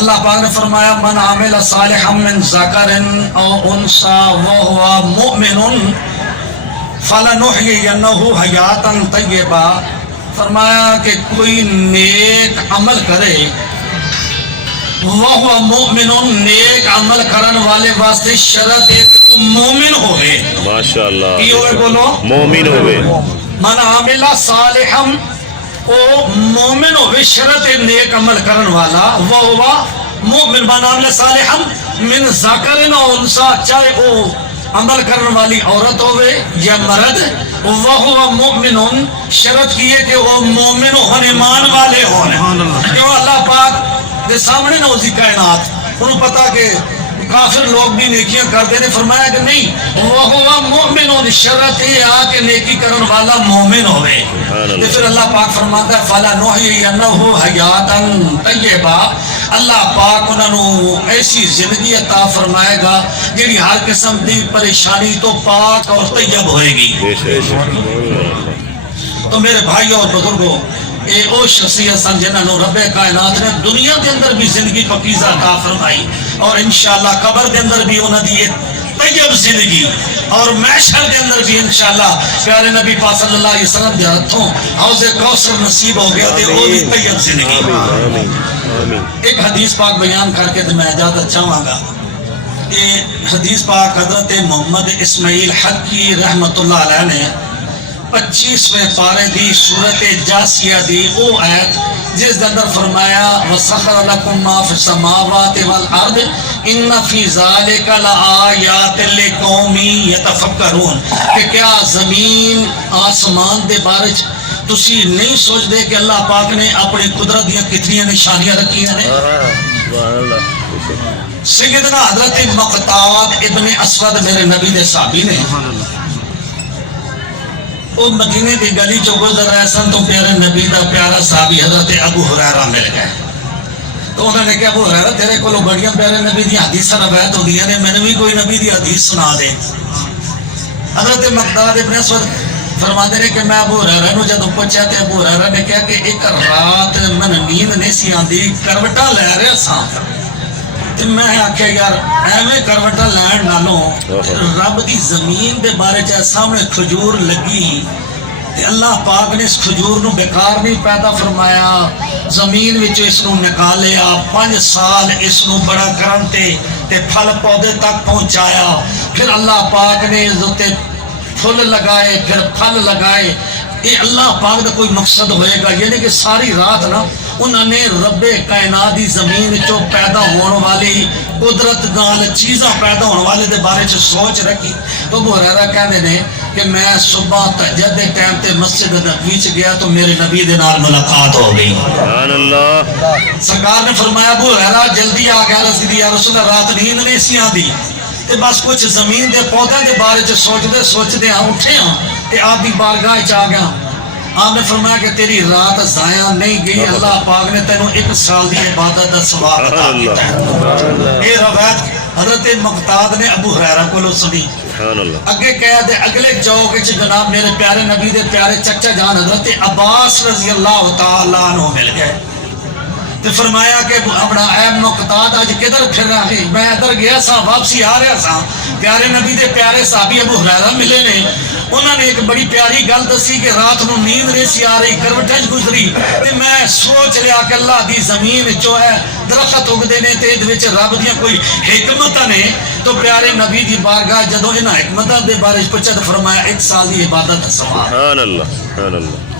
اللہ پاک نے فرمایا من عمل صالحا من ذکر او انثى وهو مؤمن فلنحيينه حیاتا طیبہ، فرمایا کہ کوئی نیک عمل کرے، وہ مومن، نیک عمل کرن والے واسطے شرط ہے کہ وہ مومن ہوئے۔ ماشاءاللہ، کی ہوئے بولو؟ مومن ہوئے۔ من عمل صالحا، او مومن ہوئے، شرط ہے نیک عمل کرن والا، وہ مومن، من عمل صالحا من ذکر و انثى، چاہے او عمل کرن والی عورت ہوئے یا مرد، وہ مومن، شرط کی ہے کہ وہ مومن ہون، ایمان والے ہون۔ کیوں اللہ پاک دے سامنے نوزی کائنات انہوں پتا کہ کافر لوگ بھی نیکیاں کرتے نے، فرمایا کہ نہیں، وہ مومن، شرط یہ آ کہ نیکی کرن والا مومن ہوئے۔ تو پھر اللہ پاک فرماتا ہے فَلَنُحْيِيَنَّهُ حَيَاتًا طَيِّبَةً، اللہ پاک انہوں ایسی زندگی عطا فرمائے گا جیڑی ہر قسم دی پریشانی تو پاک اور طیب ہوئے گی۔ تو میرے بھائیوں اور بزرگوں، اے او شخصیت سن جنہاں نو رب کائنات نے دنیا کے اندر بھی زندگی پکیزہ عطا فرمائی، اور انشاءاللہ قبر کے اندر بھی انہاں دی طیب زندگی، اور محشر کے اندر بھی انشاءاللہ پیارے نبی پاک صلی اللہ علیہ وسلم دے ہتھوں حوض کوثر نصیب ہو گیا تے او بھی طیب زندگی۔ ایک حدیث پاک بیان کر کے میں اجازت چاہوں گا۔ یہ حدیث پاک حضرت محمد اسماعیل حق کی رحمت اللہ علیہ نے 25ویں پارے دی سورت جاسیہ دی او آیت جس کے اندر فرمایا وَسَخَرَ لَكُم مَّا فِي السَّمَاوَاتِ وَالْأَرْضِ إِنَّ فِي ذَلِكَ لَآيَاتٍ لِقَوْمٍ يَتَفَكَّرُونَ، کہ کیا زمین آسمان دے بارے تسی نہیں سوچ دے کہ اللہ پاک نے اپنی قدرت دیا کتنی نشانیاں رکھی ہیں۔ سیدنا حضرت مقتاد ابن اسود میرے نبی دے صحابی نے، وہ مدینے دی گلی چو گزر رہے سن تو پیارے نبی دا پیارا صحابی حضرت ابو ہریرہ مل گئے۔ تو انہوں نے کہا ابو ہریرہ تیرے کو بڑیاں پیارے نبی دی حدیث روایت ہو دیا نے، میں نے بھی کوئی نبی دی حدیث سنا دے۔ حضرت مقداد ابن اسود فرما دے کہ میں ابو ہریرہ نو جدوں پوچھا تے ابو ہریرہ نے کہا کہ ایک رات من نیند نہیں سی آندی، کروٹا لے رہا سا، تے میں آکھیا یار ایویں کروٹا لین نالوں رب دی زمین دے بارے چ سامنے کھجور لگی تے اللہ پاک نے اس کھجور نو بیکار نہیں پیدا فرمایا، زمین وچ اس نو نکالیا، 5 سال اس نو بڑا کرن تے پھل پودے تک پہنچایا، پھر اللہ پاک نے تے پھل لگائے، پھر پھل لگائے۔ یہ اللہ پاک دا کوئی مقصد ہوئے گا، یعنی کہ ساری رات نا انہوں نے رب کائنات دی زمین چو پیدا ہونے والی قدرت نال چیزاں پیدا ہونے والے دے بارے چ سوچ رکھی۔ تو ابو ہریرہ کہندے نے کہ میں صبح تہجد دے ٹائم تے مسجد نبوی چ گیا تو میرے نبی دے نال ملاقات ہو گئی۔ سبحان اللہ۔ سرکار نے فرمایا ابو ہریرہ جلدی آ گیا، رسول اللہ یا رسول اللہ رات نیند نہیں سی آندی تے بس کچھ زمین دے پودے دے بارے چ سوچدے ہاں اٹھے ہاں تے آپ دی بارگاہ چ آ گیا۔ آپ نے فرمایا کہ تیری رات ضائع نہیں گئی، اللہ پاک نے تینوں 1 سال دی عبادت دا ثواب عطا کیتا ہے۔ یہ روایت حضرت مقتاد نے ابو ہریرہ کو سنی۔ اگے کہہ دے اگلے چوک وچ جناب میرے پیارے نبی دے پیارے چچا جان حضرت عباس رضی اللہ تعالیٰ عنہ مل گئے۔ تو فرمایا کہ اپنا اے مقتاد آج کدھر پھر رہا ہے؟ میں ادھر گیا سا، واپسی آ رہا سا، پیارے نبی دے پیارے صحابی ابو ہریرہ ملے نے، انہوں نے ایک بڑی پیاری گل دسی کہ رات نو نیند نہیں سی آ رہی، کروٹیں گزری تے میں سوچ لیا کہ اللہ دی زمین جو ہے درخت اگدے نے تے ادھ وچ رب دیاں کوئی حکمت نے۔ تو پیارے نبی دی بارگاہ جدوں انہاں حکمتاں دے بارے پوچھا تو فرمایا 1 سال دی عبادت دا ثواب۔ سبحان اللہ، سبحان اللہ۔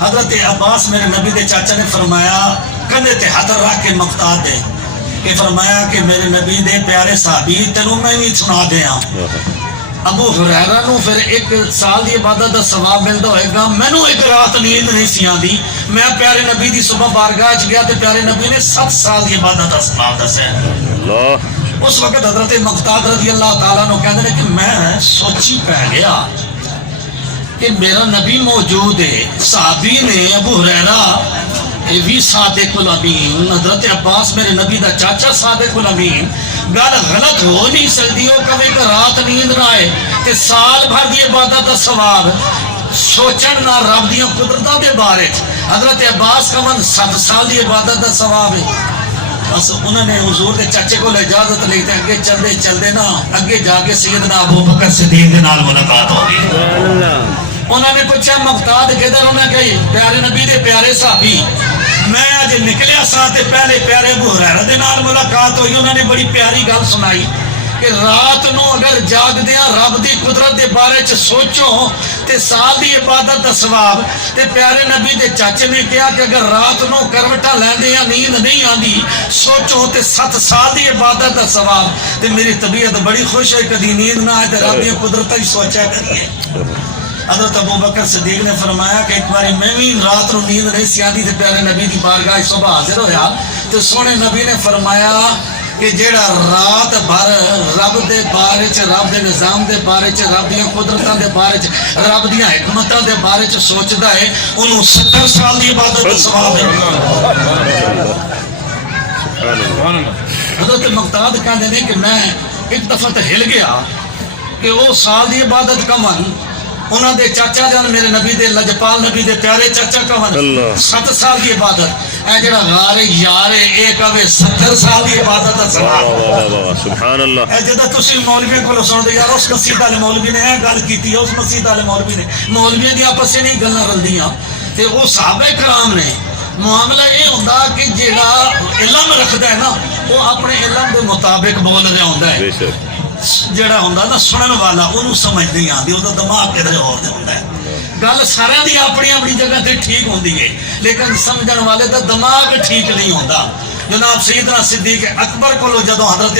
حضرت عباس میرے نبی دے چاچا نے فرمایا کندھے تے ہاتھ رکھ کے مقتاد دے کہ فرمایا کہ میرے نبی دے پیارے صحابی تینوں میں بھی سنا دیاں۔ ابو ہریرہ نو پھر 1 سال دی عبادت دا ثواب ملدا ہوئے گا، مینوں 1 رات نیند نہیں سی آندی، میں پیارے نبی دی صبح بارگاہ چ گیا تے پیارے نبی نے 7 سال دی عبادت دا ثواب دسیا۔ اس وقت حضرت مقتاد رضی اللہ تعالیٰ عنہ کہندے کہ میں سوچی پہ گیا کہ میرا نبی موجود ہے، صحابی نے ابو ہریرہ بھی صادق الامین، حضرت عباس میرے نبی دا چاچا صادق الامین، گل غلط ہو نہیں سکتی ہو کبھی کہ رات نیند نہ آئے کہ سال بھر دی عبادت دا ثواب سوچن نہ رب دیاں قدرتاں دے بارے۔ حضرت عباس کا من 7 سال دی عبادت دا ثواب ہے۔ بس انہوں نے حضور کے چاچے کو اجازت لی تے اگے چلدے چلدے نا اگے جا کے سیدنا ابو بکر صدیق دے نال ملاقات ہو گئی. انہوں نے پوچھا مقداد کدھر؟ انہیں کہی پیارے نبی دے پیارے صحابی میں اج نکلیا سا تے پہلے پیارے ابو ہریرہ دے نال ملاقات ہوئی. انہوں نے بڑی پیاری گل سنائی کہ رات نو اگر جاگ دیاں رب دی قدرت دے بارے چ سوچو تے سال دی عبادت دا ثواب. تے پیارے نبی دے چاچے نے کہا کہ اگر رات نو کروٹا لیندے یا نیند نہیں آندی سوچو تے 7 سال دی عبادت دا ثواب. تے میری طبیعت بڑی خوش ہے کدی نیند نہ آئے تے رب دی قدرت ہی سوچا کریے. حضرت ابو بکر صدیق نے فرمایا کہ ایک باری میں بھی رات نو نیند نہیں سی آندی تے پیارے نبی دی بارگاہ صبح حاضر ہویا تے سونے نبی نے فرمایا کہ جیڑا رات بھر رب دے بارے چ رب دے نظام دے بارے چ رب دیاں قدرتاں دے بارے چ رب دیاں حکمتاں دے بارے چ سوچدا ہے انہوں 70 سال دی عبادت دا ثواب ہے. حضرت مقداد کہندے نے کہ میں ایک دفعہ تے ہل گیا کہ وہ سال دی عبادت کمن انہاں دے چاچا جان میرے نبی دے لجپال نبی دے پیارے چاچا کمن 7 سال دی عبادت اے جڑا غار یار اے کہے 70 سال دی عبادت دا ثواب. سبحان اللہ. اے جدا تسی مولوی کولوں سن دے یار اس مسجد والے مولوی نے اے گل کیتی ہے اس مسجد والے مولوی نے مولویاں دی آپس وچ نہیں گلاں رلدیاں تے او صحابہ کرام نے معاملہ یہ ہوندا کہ جڑا علم رکھدا ہے نا وہ اپنے علم دے مطابق بول رہا ہوندا ہے. جڑا ہوندا نا سنن والا انہوں سمجھ نہیں آندی او دا دماغ کدھر اور ہوندا ہے. گل سارے دی اپنی اپنی جگہ تے ٹھیک ہوندی ہے لیکن سمجھن والے دا دماغ ٹھیک نہیں ہوندا. جناب سیدنا صدیق اکبر کو جدو حضرت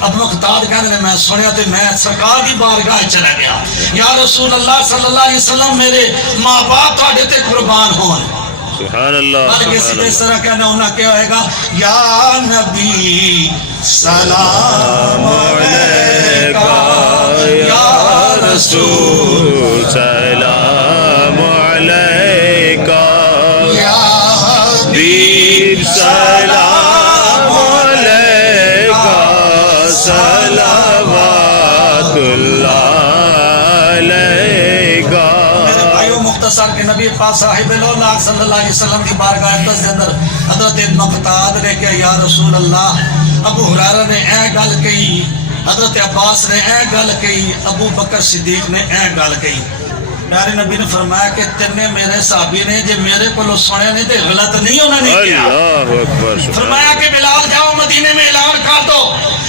ابو مقداد کہنے میں سنیا تے میں سرکار دی بارگاہ چلا گیا. یا رسول اللہ صلی اللہ علیہ وسلم میرے ماں باپ تواڈے تے قربان ہون. سبحان اللہ. بلکہ سیدھے طرح کہنا انہاں کیا ہوئے گا یا نبی سلام علیکہ یا رسول سلام علیکہ یا حبیب سلام علیکہ صلوات اللہ علیکہ. میرے بھائیو مختصر کہ نبی پاک صاحب اللہ صلی اللہ علیہ وسلم کی بارگاہ اقدس کے اندر حضرت مقداد نے کہا یا رسول اللہ. ابو ہریرہ نے اے گل کہی حضرت عباس نے اے گل کہی ابو بکر صدیق نے اے گل کہی. پیارے نبی نے فرمایا کہ تینے میرے صحابی نے جے میرے کو سنے نہیں تے غلط نہیں انہوں نے کیا. اللہ اکبر. فرمایا کہ بلال جاؤ مدینے میں اعلان کر دو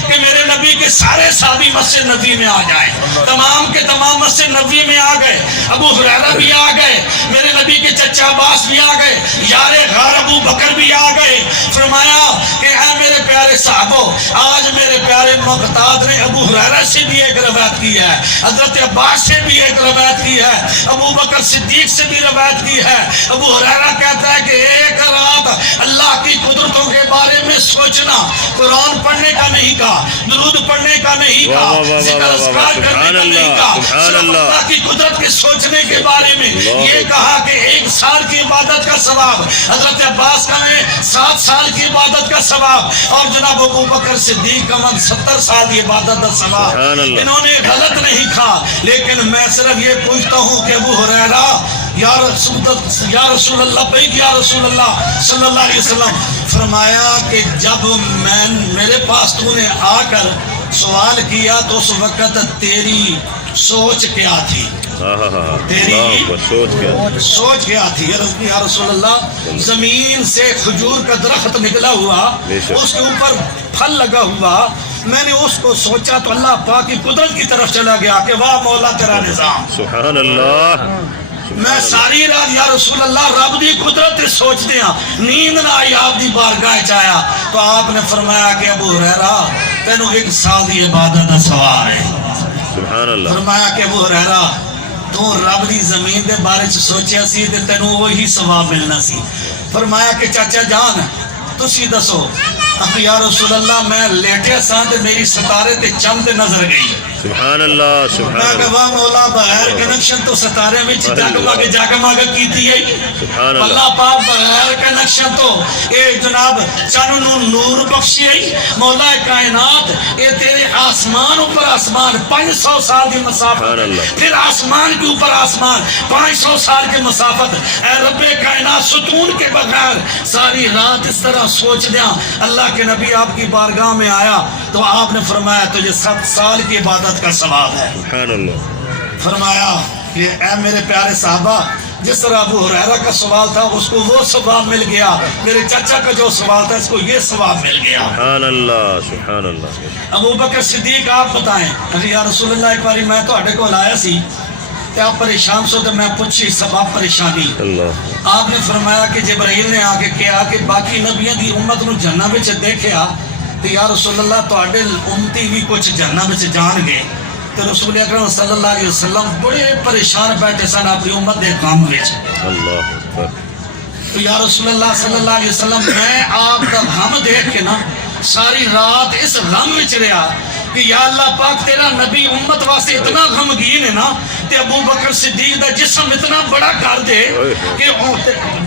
کہ میرے نبی کے سارے صحابی مسجد نبی میں آ جائیں. تمام کے تمام مسجد نبی میں آ گئے. ابو ہریرہ بھی آ گئے, میرے نبی کے چچا عباس بھی آ گئے, یار غار ابو بکر بھی آ گئے. فرمایا کہ اے میرے پیارے صحابو, آج میرے پیارے مقداد نے ابو ہریرہ سے بھی ایک روایت کی ہے, حضرت عباس سے بھی ایک روایت کی ہے, ابو بکر صدیق سے بھی روایت کی ہے. ابو ہریرہ کہتا ہے کہ ایک رات اللہ کی قدرتوں کے بارے میں سوچنا, قرآن پڑھنے کا نہیں کہا, درود پڑھنے کا نہیں کہا, ذکر اذکار کرنے کا نہیں کہا, صرف اللہ کی قدرت کے سوچنے کے بارے میں یہ کہا کہ 1 سال کی عبادت کا ثواب. حضرت عباس کا ہے 7 سال کی عبادت کا ثواب, اور جناب ابو بکر صدیق کا 70 سال کی عبادت کا ثواب. انہوں نے غلط نہیں کہا, لیکن میں صرف یہ پوچھتا ہوں کہ ابو ہریرہ یا رسول اللہ بھائی یا رسول اللہ صلی اللہ علیہ وسلم, فرمایا کہ جب میرے پاس تو نے آ کر سوال کیا تو اس وقت تیری سوچ کیا تھی؟ تیری سوچ کیا تھی؟ یا رسول اللہ, زمین سے کھجور کا درخت نکلا ہوا, اس کے اوپر پھل لگا ہوا, میں نے اس کو سوچا تو اللہ پاک کی قدرت کی طرف چلا گیا کہ واہ مولا تیرا نظام. سبحان اللہ. میں ساری رات یا رسول اللہ رب دی قدرت سوچ دیا, نیند نہ آئی, آپ دی بارگاہ چایا تو آپ نے فرمایا کہ ابو ہریرہ تینوں 1 سال دی عبادت دا ثواب ہے. سبحان اللہ. فرمایا کہ ابو ہریرہ تو رب دی زمین دے بارے چ سوچیا سی تے تینوں وہی ثواب ملنا سی. فرمایا کہ چاچا جان تسی دسو. یا رسول اللہ میں لیٹیا سا تے میری ستارے تے چمد نظر گئی, سبحان اللہ میں سبحان کہ اللہ واہ مولا بغیر کنیکشن تو ستارے میں جگمگ کیتی ہے سبحان اللہ اللہ پاک بغیر کنیکشن تو اے جناب چن نو نور بخشی ہے مولا کائنات اے تیرے آسمان اوپر آسمان 500 سال کی مسافت سبحان اللہ پھر آسمان کے اوپر آسمان 500 سال کی مسافت اے رب کائنات ستون کے بغیر ساری رات اس طرح سوچ دیا اللہ کے نبی آپ کی بارگاہ میں آیا تو آپ نے فرمایا تجھے 7 سال کی عبادت کا ثواب ہے سبحان اللہ فرمایا کہ اے میرے پیارے صحابہ جس طرح ابو ہریرہ کا سوال تھا اس کو وہ ثواب مل گیا میرے چچا کا جو سوال تھا اس کو یہ ثواب مل گیا سبحان اللہ سبحان اللہ ابو بکر صدیق آپ بتائیں یا رسول اللہ ایک باری میں تو کو لایا سی کہ آپ پریشان سو تو میں پوچھی سبب پریشانی اللہ آپ نے فرمایا کہ جبرائیل نے آ کے کہا کہ باقی نبیوں دی امت نو جنت وچ دیکھیا تو یا رسول اللہ تواڈے امتی بھی کچھ جنت وچ جان گے تو رسول اکرم صلی اللہ علیہ وسلم بڑے پریشان بیٹھے سن اپنی امت دے کام وچ اللہ اکبر تو یا رسول اللہ صلی اللہ علیہ وسلم میں آپ کا غم دیکھ کے نا ساری رات اس غم وچ رہا کہ یا اللہ پاک تیرا نبی امت واسطے اتنا غمگین ہے نا تے ابو بکر صدیق دا جسم اتنا بڑا کر دے کہ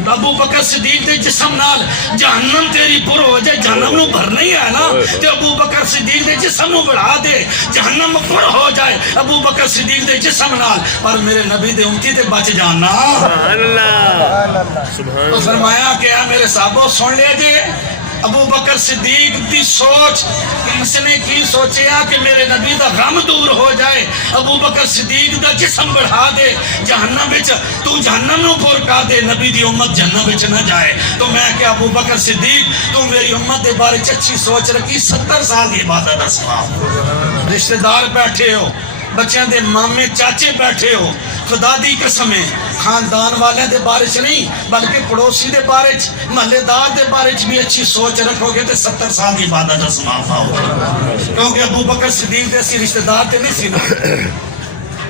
ابو بکر صدیق دے جسم نال جہنم تیری پر ہو جائے جہنم نو بھرنا ہی ہے نا تے ابو بکر صدیق دے جسم نو بڑھا دے جہنم پر ہو جائے ابو بکر صدیق دے جسم نال پر میرے نبی دے امتی تے بچ جانا تو فرمایا کہ اے میرے صحابہ سن لے جے ابو بکر صدیق دی سوچ اس نے کی سوچیا کہ میرے نبی دا غم دور ہو جائے ابو بکر صدیق دا جسم بڑھا دے جہنم وچ تو جہنم نو پور کر دے نبی دی امت جہنم وچ نہ جائے تو میں کہ ابو بکر صدیق تو میری امت دے بارے اچھی سوچ رکھی 70 سال کی عبادت دا ثواب رشتہ دار بیٹھے ہو بچیاں دے مامے چاچے بیٹھے ہو خدا دی قسم ہے خاندان والے دے بارے چ نہیں بلکہ پڑوسی دے بارے چ محلے دار دے بارے چ بھی اچھی سوچ رکھو گے تے 70 سال کی عبادت دا ثواب پاؤ گے کیونکہ ابو بکر صدیق دے سی رشتہ دار تے نہیں سی نا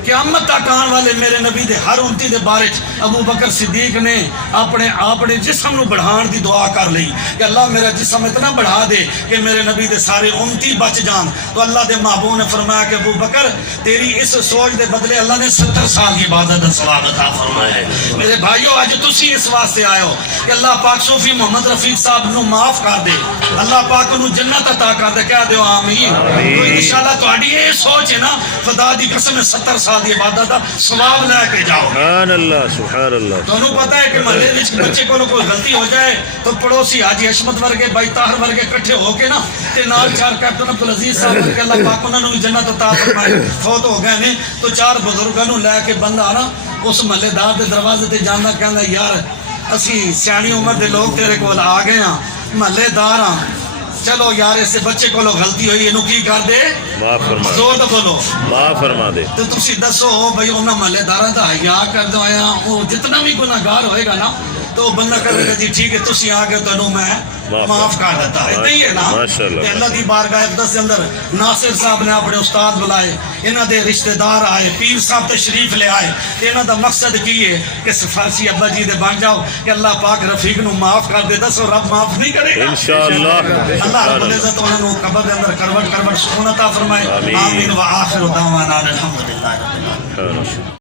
قیامت تک آن والے میرے نبی دے ہر امتی دے بارے ابو بکر صدیق نے اپنے جسم نو بڑھان دی دعا کر لی کہ اللہ میرا جسم اتنا بڑھا دے کہ میرے نبی دے سارے امتی بچ جان تو اللہ دے محبوب نے فرمایا کہ ابو بکر تیری اس سوچ دے بدلے اللہ نے 70 سال کی عبادت دا ثواب عطا فرمایا ہے میرے بھائیو آج تسی اس واسطے آئے ہو کہ اللہ پاک صوفی محمد رفیق صاحب نو معاف کر دے اللہ پاک نو جنت عطا کر دے کہہ دیو آمین تو انشاءاللہ تہاڈی یہ سوچ ہے نا خدا دی قسم 70 سال دی عبادت دا ثواب لے کے جاؤ سبحان اللہ سبحان اللہ تو انہوں پتہ ہے کہ محلے وچ بچے کو کوئی غلطی ہو جائے تو پڑوسی حاجی حشمت ورگے بھائی طاہر ورگے کٹھے ہو کے نا تے نال 4 کیپٹن عبدالعزیز صاحب ورگے اللہ پاک انہاں نوں بھی جنت عطا فرمائے فوت ہو گئے نے تو 4 بزرگاں نوں لے کے بندہ نا اس محلے دار دے دروازے تے جاندا کہندا یار اسی سیانی عمر دے لوگ تیرے کول آ گئے ہاں محلے دار ہاں چلو یار اس بچے کو غلطی ہوئی اینو کی کر دے معاف فرما دے زور تو بولو معاف فرما دے تو تسی دسو بھئی انہاں محلے داراں دا حیا کر دو آیا وہ جتنا بھی گناہگار ہوئے گا نا تو بندہ کہے گا جی ٹھیک ہے تسی آ گئے تو میں معاف کر دیتا ہے اتنا ہی ہے نا کہ اللہ دی بارگاہ اقدس کے اندر ناصر صاحب نے اپنے استاد بلائے انہاں دے رشتہ دار آئے پیر صاحب تشریف لے آئے انہاں دا مقصد کی ہے کہ سفارشی ابا جی دے بن جاؤ کہ اللہ پاک رفیق نو معاف کر دے دسو رب معاف نہیں کرے گا انشاءاللہ اللہ رب العزت انہاں نو قبر دے اندر کروٹ سکون عطا فرمائے آمین و آخر دعوانا الحمدللہ رب العالمین